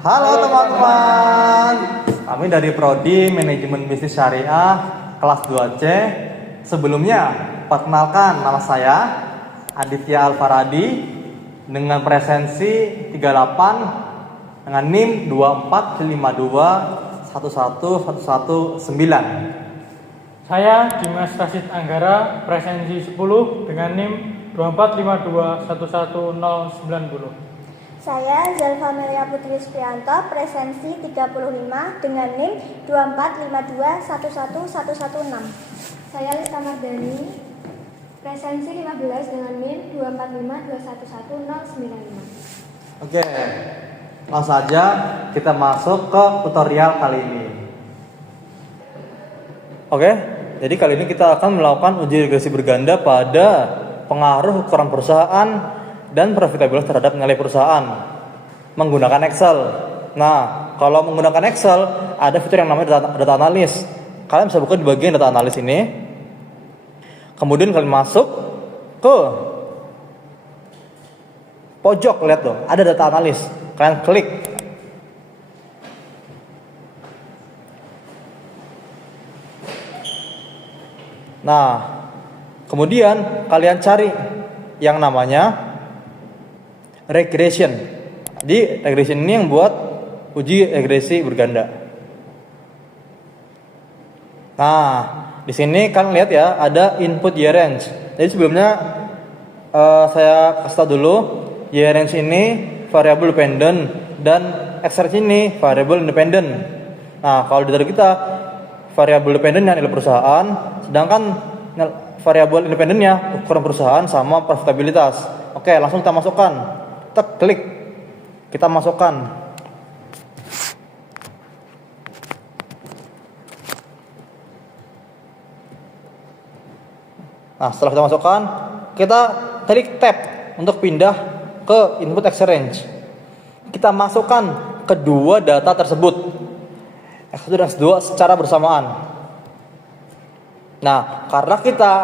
Halo teman-teman, kami dari Prodi Manajemen Bisnis Syariah kelas 2C. Sebelumnya, perkenalkan nama saya Aditya Alfaradi dengan presensi 38 dengan NIM 245211119. Saya Dimas Rasid Anggara, presensi 10 dengan NIM 245211090. Saya Zalfa Melia Putri Supriyanto, presensi 35 dengan NIM 245211116. Saya Lista Mardani, presensi 15 dengan NIM 245211095. Oke, langsung saja kita masuk ke tutorial kali ini. Oke, jadi kali ini kita akan melakukan uji regresi berganda pada pengaruh ukuran perusahaan dan profitabilitas terhadap nilai perusahaan menggunakan Excel. Nah, kalau menggunakan Excel ada fitur yang namanya data analis. Kalian bisa buka di bagian data analis ini. Kemudian kalian masuk ke pojok, lihat tuh, ada data analis. Kalian klik. Nah, kemudian kalian cari yang namanya regression. Jadi regression ini yang buat uji regresi berganda. Nah, di sini kan lihat ya, ada input year range. Jadi sebelumnya saya kasih tahu dulu, year range ini variable dependent dan X range ini variable independent. Nah, kalau dari kita variable dependent yang nilai perusahaan, sedangkan variable independennya ukuran perusahaan sama profitabilitas. Oke, langsung kita masukkan. Kita klik, kita masukkan. Nah, setelah kita masukkan, kita klik tab untuk pindah ke input X range. Kita masukkan kedua data tersebut, X1 dan X2 secara bersamaan. Nah, karena kita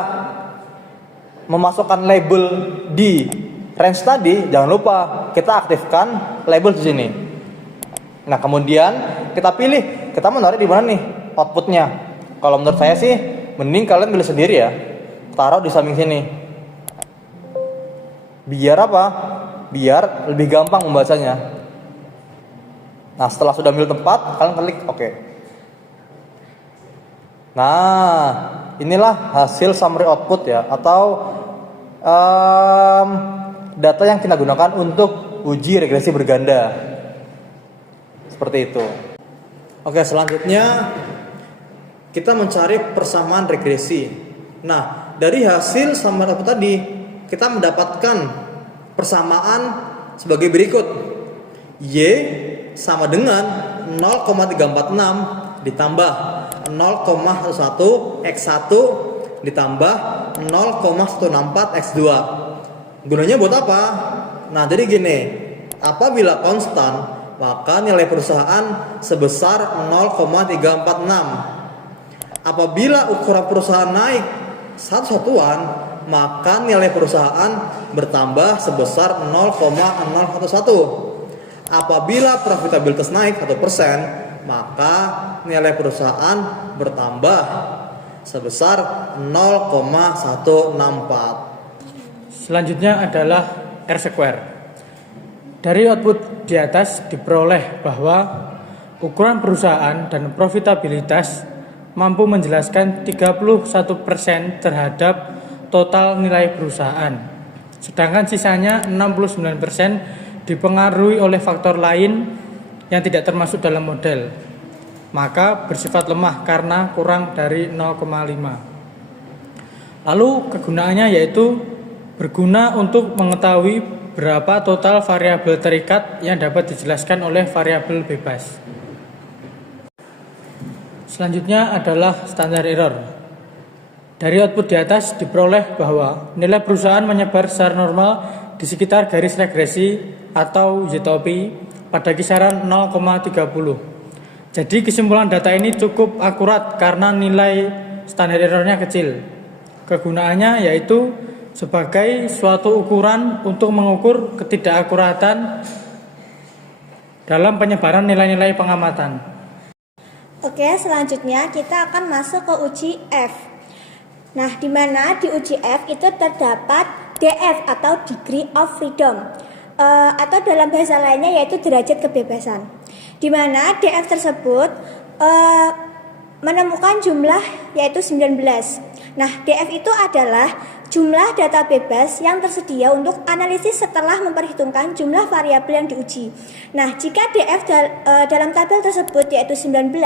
memasukkan label di range tadi, jangan lupa kita aktifkan label di sini. Nah, kemudian kita pilih, kita mau naruh di mana nih outputnya. Kalau menurut saya sih, mending kalian pilih sendiri ya. Taruh di samping sini. Biar apa? Biar lebih gampang membacanya. Nah, setelah sudah ambil tempat, kalian klik OK. Nah, inilah hasil summary output ya, atau data yang kita gunakan untuk uji regresi berganda. Seperti itu. Oke, selanjutnya kita mencari persamaan regresi. Nah, dari hasil summary output tadi, kita mendapatkan persamaan sebagai berikut. Y sama dengan 0,346 ditambah 0,11 X1 ditambah 0,164 X2. Gunanya buat apa? Nah, jadi gini, apabila konstan, maka nilai perusahaan sebesar 0,346. Apabila ukuran perusahaan naik satu satuan, maka nilai perusahaan bertambah sebesar 0,011. Apabila profitabilitas naik 1%, maka nilai perusahaan bertambah sebesar 0,164. Selanjutnya adalah R-square. Dari output di atas diperoleh bahwa ukuran perusahaan dan profitabilitas mampu menjelaskan 31% terhadap total nilai perusahaan. Sedangkan sisanya 69% dipengaruhi oleh faktor lain yang tidak termasuk dalam model. Maka bersifat lemah karena kurang dari 0,5. Lalu kegunaannya yaitu berguna untuk mengetahui berapa total variabel terikat yang dapat dijelaskan oleh variabel bebas. Selanjutnya adalah standar error. Dari output di atas diperoleh bahwa nilai perusahaan menyebar secara normal di sekitar garis regresi atau Z-top pada kisaran 0,30. Jadi kesimpulan data ini cukup akurat karena nilai standar errornya kecil. Kegunaannya yaitu sebagai suatu ukuran untuk mengukur ketidakakuratan dalam penyebaran nilai-nilai pengamatan. Oke, selanjutnya kita akan masuk ke uji F. Nah, di mana di uji F itu terdapat DF atau Degree of Freedom, atau dalam bahasa lainnya yaitu derajat kebebasan. Di mana DF tersebut menemukan jumlah yaitu 19. Nah, DF itu adalah jumlah data bebas yang tersedia untuk analisis setelah memperhitungkan jumlah variabel yang diuji. Nah, jika DF dalam tabel tersebut yaitu 19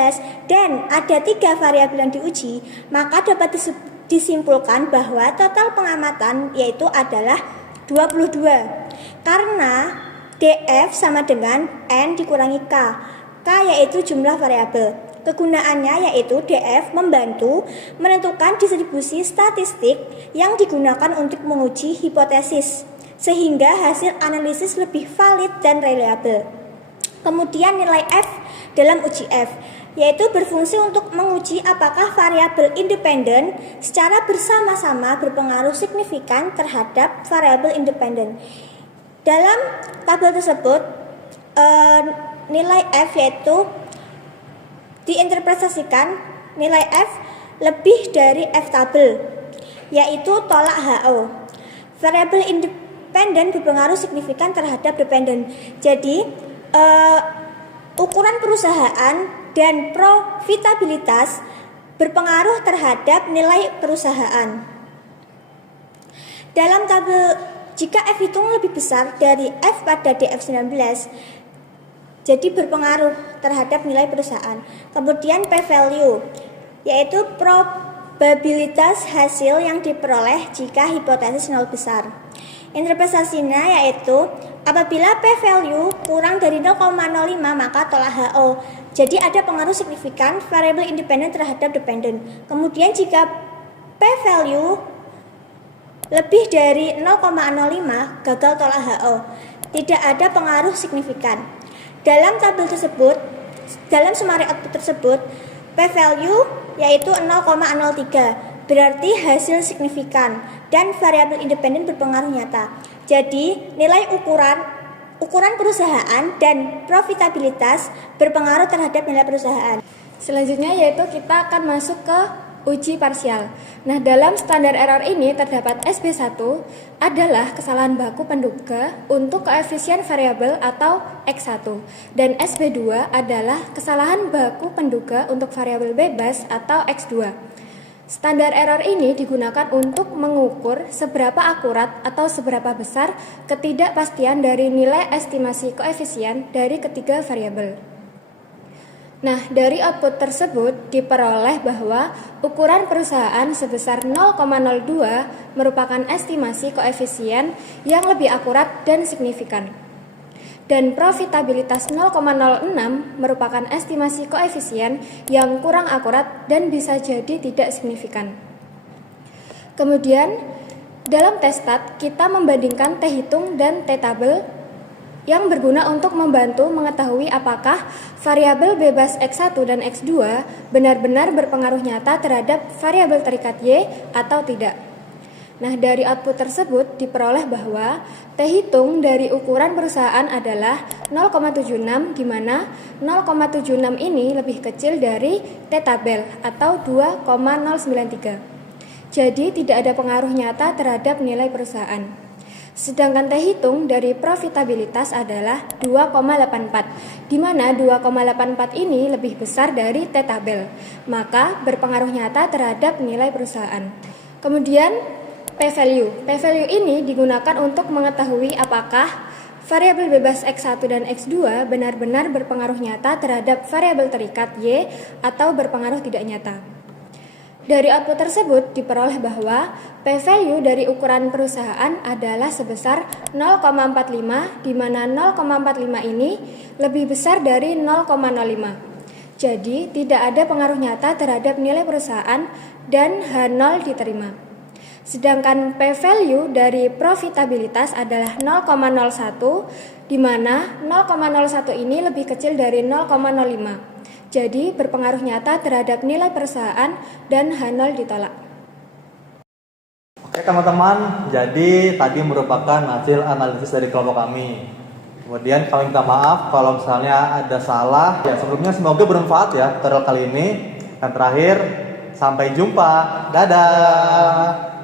dan ada 3 variabel yang diuji, maka dapat disimpulkan bahwa total pengamatan yaitu adalah 22. Karena DF sama dengan N dikurangi K. K yaitu jumlah variabel. Kegunaannya yaitu DF membantu menentukan distribusi statistik yang digunakan untuk menguji hipotesis, sehingga hasil analisis lebih valid dan reliable. Kemudian nilai F dalam uji F yaitu berfungsi untuk menguji apakah variabel independen secara bersama-sama berpengaruh signifikan terhadap variabel independen. Dalam tabel tersebut nilai F yaitu diinterpretasikan nilai F lebih dari F tabel, yaitu tolak HO. Variabel independen berpengaruh signifikan terhadap dependen. Jadi, ukuran perusahaan dan profitabilitas berpengaruh terhadap nilai perusahaan. Dalam tabel, jika F hitung lebih besar dari F pada DF19, jadi berpengaruh terhadap nilai perusahaan. Kemudian p-value, yaitu probabilitas hasil yang diperoleh jika hipotesis nol besar. Interpretasinya yaitu apabila p-value kurang dari 0,05 maka tolak HO. Jadi ada pengaruh signifikan variabel independen terhadap dependen. Kemudian jika p-value lebih dari 0,05 gagal tolak HO. Tidak ada pengaruh signifikan. Dalam tabel tersebut, dalam summary output tersebut, p-value yaitu 0,03, berarti hasil signifikan dan variabel independen berpengaruh nyata. Jadi, nilai ukuran perusahaan dan profitabilitas berpengaruh terhadap nilai perusahaan. Selanjutnya yaitu kita akan masuk ke uji parsial. Nah, dalam standar error ini terdapat SB1 adalah kesalahan baku penduga untuk koefisien variabel atau X1 dan SB2 adalah kesalahan baku penduga untuk variabel bebas atau X2. Standar error ini digunakan untuk mengukur seberapa akurat atau seberapa besar ketidakpastian dari nilai estimasi koefisien dari ketiga variabel. Nah, dari output tersebut diperoleh bahwa ukuran perusahaan sebesar 0,02 merupakan estimasi koefisien yang lebih akurat dan signifikan. Dan profitabilitas 0,06 merupakan estimasi koefisien yang kurang akurat dan bisa jadi tidak signifikan. Kemudian, dalam tes stat kita membandingkan t-hitung dan t-tabel yang berguna untuk membantu mengetahui apakah variabel bebas X1 dan X2 benar-benar berpengaruh nyata terhadap variabel terikat Y atau tidak. Nah, dari output tersebut diperoleh bahwa t-hitung dari ukuran perusahaan adalah 0,76 di mana 0,76 ini lebih kecil dari t-tabel atau 2,093. Jadi tidak ada pengaruh nyata terhadap nilai perusahaan. Sedangkan t-hitung dari profitabilitas adalah 2,84, di mana 2,84 ini lebih besar dari t-tabel, maka berpengaruh nyata terhadap nilai perusahaan. Kemudian p-value. P-value ini digunakan untuk mengetahui apakah variabel bebas X1 dan X2 benar-benar berpengaruh nyata terhadap variabel terikat Y atau berpengaruh tidak nyata. Dari output tersebut diperoleh bahwa p-value dari ukuran perusahaan adalah sebesar 0,45 di mana 0,45 ini lebih besar dari 0,05. Jadi tidak ada pengaruh nyata terhadap nilai perusahaan dan H0 diterima. Sedangkan p-value dari profitabilitas adalah 0,01 di mana 0,01 ini lebih kecil dari 0,05. Jadi berpengaruh nyata terhadap nilai perusahaan dan H0 ditolak. Oke teman-teman, jadi tadi merupakan hasil analisis dari kelompok kami. Kemudian kami minta maaf kalau misalnya ada salah. Ya, sebelumnya semoga bermanfaat ya tutorial kali ini. Dan terakhir, sampai jumpa. Dadah.